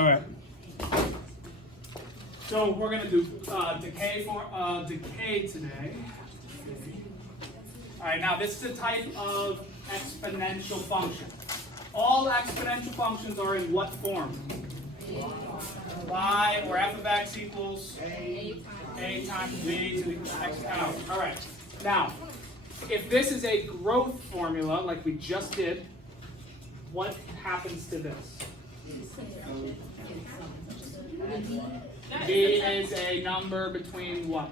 All right. So we're going to do decay today. All right, now this is a type of exponential function. All exponential functions are in what form? Y, or f of x equals a times b to the x power. All right. Now, if this is a growth formula like we just did, what happens to this? B is a number between what?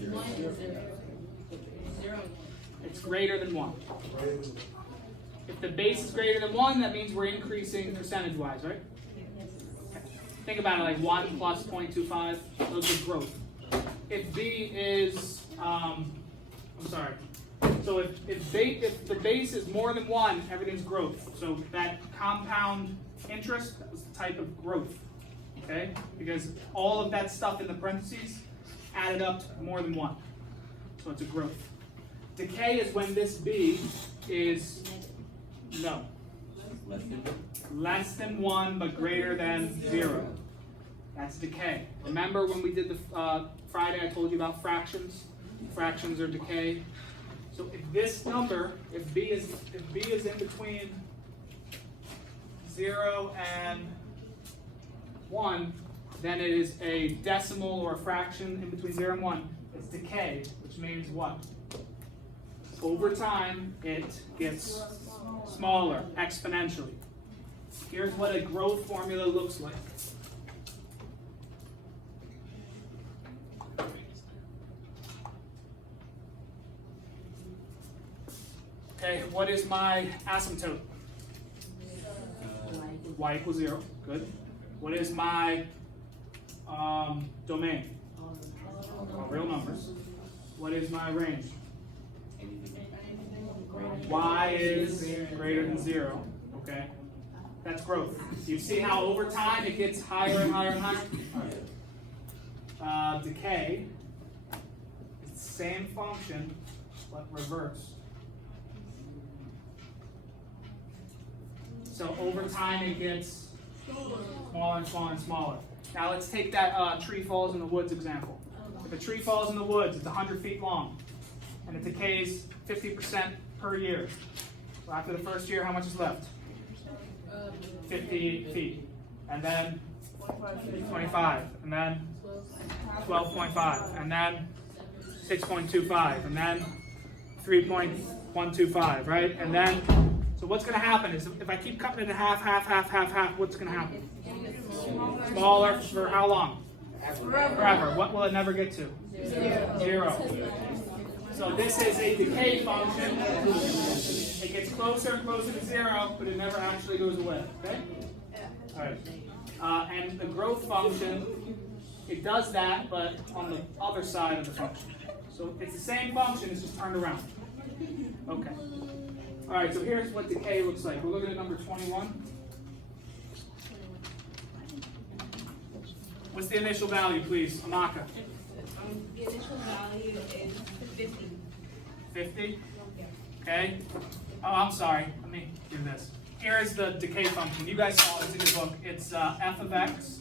1 and 0. 0. It's greater than 1. If the base is greater than 1, that means we're increasing percentage-wise, right? Think about it like 1 plus 0.25, those are growth. If B is, so if the base is more than 1, everything's growth. So that compound interest, that was the type of growth, okay? Because all of that stuff in the parentheses added up to more than 1. So it's a growth. Decay is when this B is, no, less than 1 but greater than 0. That's decay. Remember when we did the Friday, I told you about fractions? Fractions are decay. So if this number, if B is in between 0 and 1, then it is a decimal or a fraction in between 0 and 1. It's decay, which means what? Over time, it gets smaller, exponentially. Here's what a growth formula looks like. Okay, what is my asymptote? Y equals 0. Good. What is my domain? Real numbers. What is my range? Y is greater than 0. Okay. That's growth. You see how over time it gets higher and higher and higher? Decay. It's the same function, but reversed. So over time it gets smaller and smaller and smaller. Now let's take that tree falls in the woods example. If a tree falls in the woods, it's 100 feet long, and it decays 50% per year. So after the first year, how much is left? 50 feet. And then 25. And then 12.5. And then 6.25. And then 3.125, right? And then, so what's going to happen is if I keep cutting it in half, what's going to happen? Smaller for how long? Forever. What will it never get to? 0. So this is a decay function. It gets closer and closer to 0, but it never actually goes away. Okay? All right. And the growth function, it does that, but on the other side of the function. So it's the same function, it's just turned around. Okay. All right, so here's what decay looks like. We're looking at number 21. What's the initial value, please? Amaka. The initial value is 50. 50? Okay. Oh, I'm sorry. Let me do this. Here is the decay function. You guys saw this in your book. It's f of x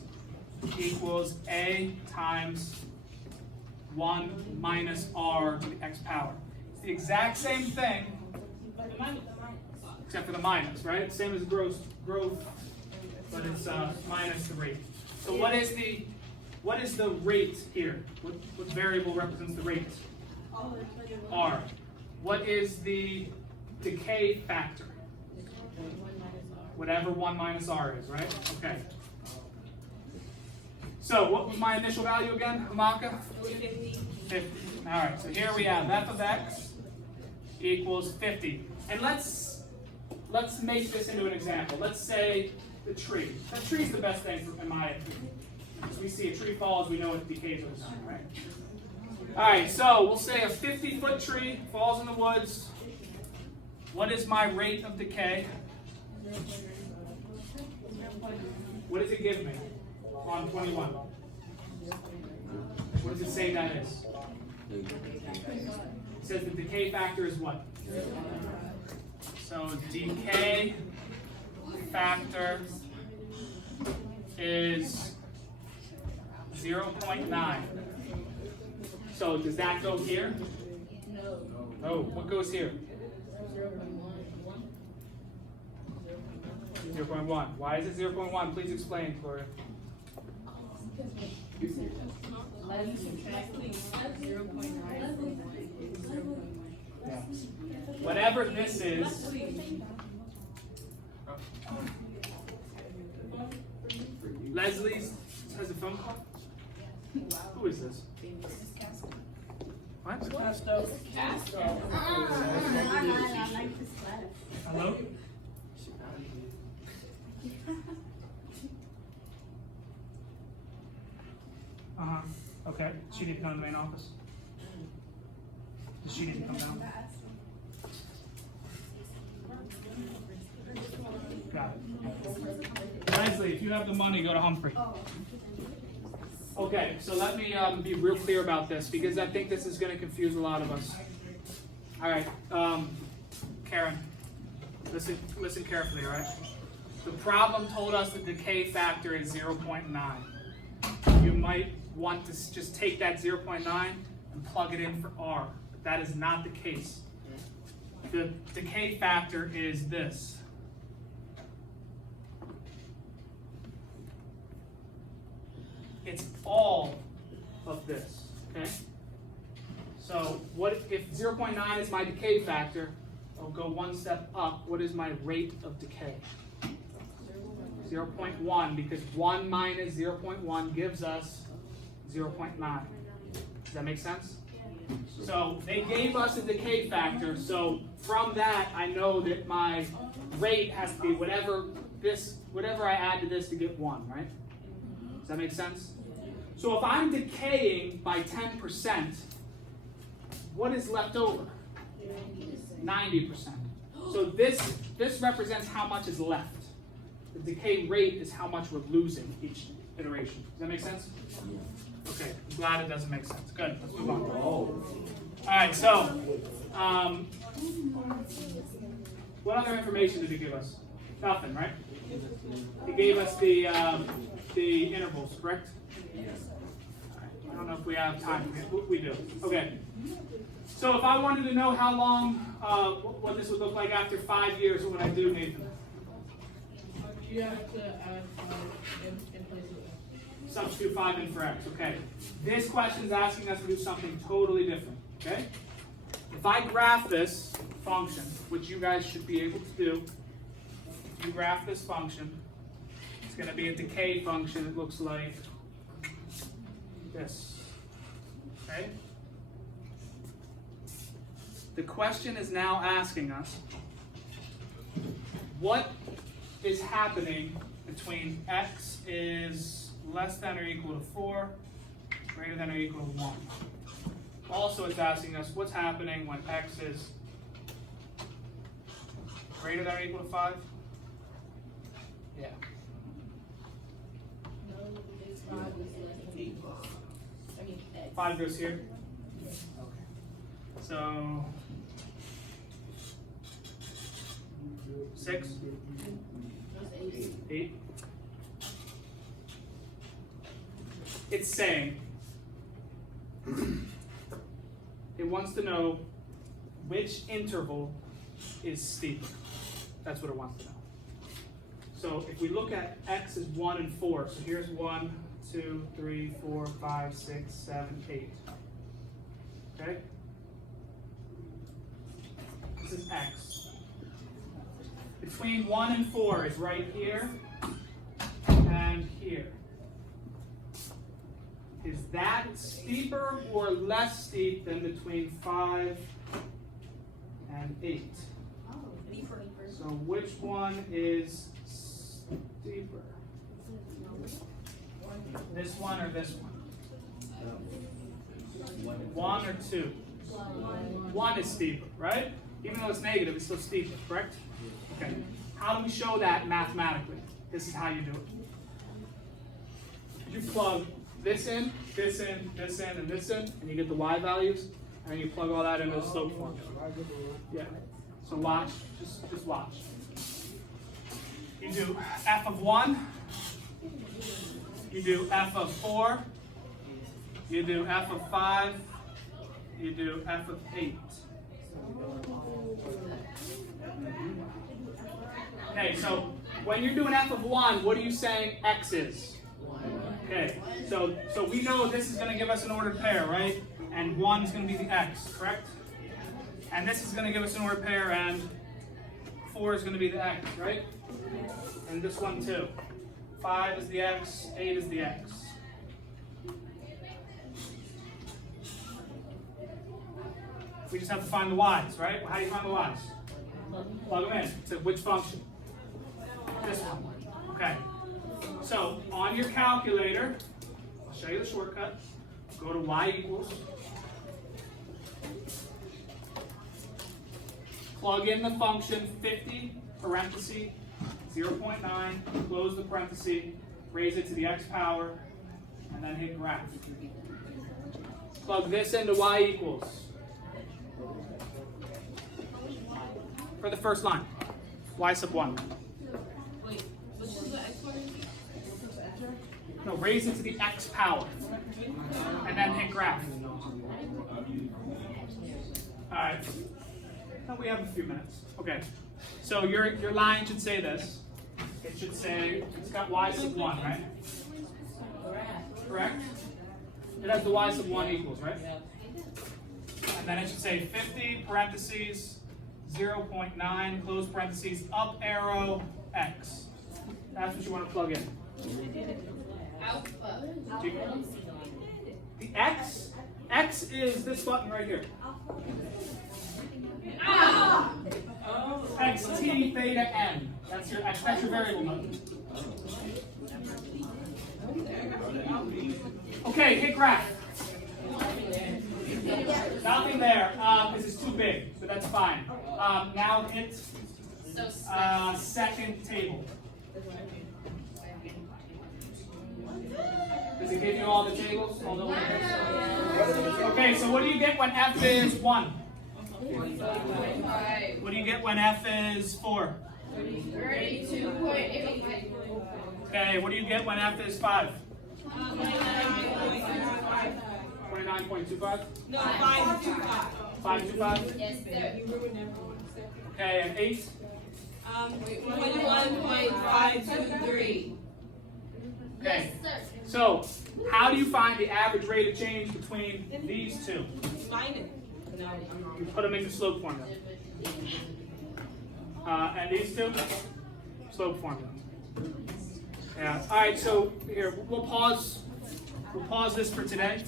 equals a times 1 minus r to the x power. It's the exact same thing, except for the minus, right? Same as growth, but it's minus 3. So what is the rate here? What variable represents the rate? R. What is the decay factor? Whatever 1 minus r is, right? Okay. So what was my initial value again, Amaka? 50. 50. All right, so here we have f of x equals 50. And let's make this into an example. Let's say the tree. The tree is the best thing in my opinion. As we see a tree falls, we know it decays over time, right? All right, so we'll say a 50-foot tree falls in the woods. What is my rate of decay? What does it give me on 21? What does it say that is? It says the decay factor is what? So decay factor is 0.9. So does that go here? No. What goes here? 0.1. Why is it 0.1? Please explain, Gloria. Yeah. Whatever this is, Leslie's has a phone call? Who is this? What? Hello? Okay. She need to come to the main office. Does she need to come down? Got it. Leslie, if you have the money, go to Humphrey. Okay, so let me be real clear about this because I think this is going to confuse a lot of us. All right, Karen, listen carefully, all right? The problem told us the decay factor is 0.9. You might want to just take that 0.9 and plug it in for R, but that is not the case. The decay factor is this. It's all of this, okay? So what if 0.9 is my decay factor? I'll go one step up. What is my rate of decay? 0.1, because 1 minus 0.1 gives us 0.9. Does that make sense? So they gave us a decay factor, so from that I know that my rate has to be whatever I add to this to get 1, right? Does that make sense? So if I'm decaying by 10%, what is left over? 90%. So this represents how much is left. The decay rate is how much we're losing each iteration. Does that make sense? Okay, I'm glad it doesn't make sense. Good, let's move on. All right, so what other information did he give us? Nothing, right? He gave us the intervals, correct? I don't know if we have time. We do. Okay. So if I wanted to know how long, what this would look like after 5 years, what would I do, Nathan? You have to add 5 in place of X. Substitute 5 in for X. Okay. This question is asking us to do something totally different. Okay. If I graph this function, which you guys should be able to do, if you graph this function, it's going to be a decay function. It looks like this. Okay? The question is now asking us, what is happening between x is less than or equal to 4, greater than or equal to 1? Also, it's asking us what's happening when x is greater than or equal to 5? Yeah. No, it's 5 is less than equal. I mean, X. 5 goes here? Okay. So, 6? 8? It's saying, it wants to know which interval is steeper. That's what it wants to know. So if we look at x is 1 and 4, so here's 1, 2, 3, 4, 5, 6, 7, 8. Okay? This is x. Between 1 and 4 is right here and here. Is that steeper or less steep than between 5 and 8? So which one is steeper? This one or this one? 1 or 2? 1 is steeper, right? Even though it's negative, it's still steeper, correct? Okay. How do we show that mathematically? This is how you do it. You plug this in, this in, this in, and this in, and you get the y values, and then you plug all that into the slope formula. Yeah. So watch, just watch. You do f of 1 You do f of 4. You do f of 5. You do f of 8. Okay, so when you're doing f of 1, what are you saying x is? Okay, so we know this is going to give us an ordered pair, right? And 1 is going to be the x, correct? And this is going to give us an ordered pair, and 4 is going to be the x, right? And this one too. 5 is the x, 8 is the x. We just have to find the y's, right? Well, how do you find the y's? Plug them in. To which function? This one. Okay. So on your calculator, I'll show you the shortcut. Go to y equals. Plug in the function 50, parenthesis, 0.9, close the parenthesis, raise it to the x power, and then hit graph. Plug this into y equals. For the first line, y sub 1. Wait, which is the x one? No, raise it to the x power, and then hit graph. All right. Now we have a few minutes. Okay. So your line should say this. It should say it's got y sub 1, right? Correct. It has the y sub 1 equals, right? And then it should say 50 parentheses 0.9 close parentheses up arrow x. That's what you want to plug in. Alpha. The x is this button right here. Ah! Xt theta n. That's your variable button. Okay, hit graph. Nothing there because it's too big, but that's fine. Now hit second table. Does it give you all the tables? All the letters? Okay, so what do you get when f is 1? What do you get when f is 4? 32.8. Okay, what do you get when f is 5? 29.25. 29.25? No, 5.25. 525? Yes, sir. Okay, and 8? 21.523. Okay. So, how do you find the average rate of change between these two? Minus. No. You put them into slope formula. And these two? Slope formula. Yeah. All right. So here we'll pause. We'll pause this for today,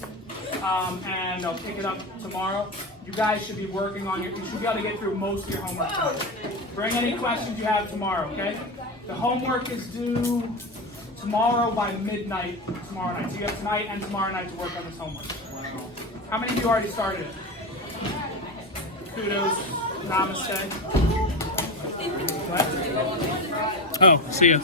and I'll pick it up tomorrow. You guys should be working on your. You should be able to get through most of your homework tonight. Bring any questions you have tomorrow. Okay. The homework is due tomorrow by midnight tomorrow night. So you have tonight and tomorrow night to work on this homework. How many of you already started it? Kudos. Namaste. What? Oh, see ya.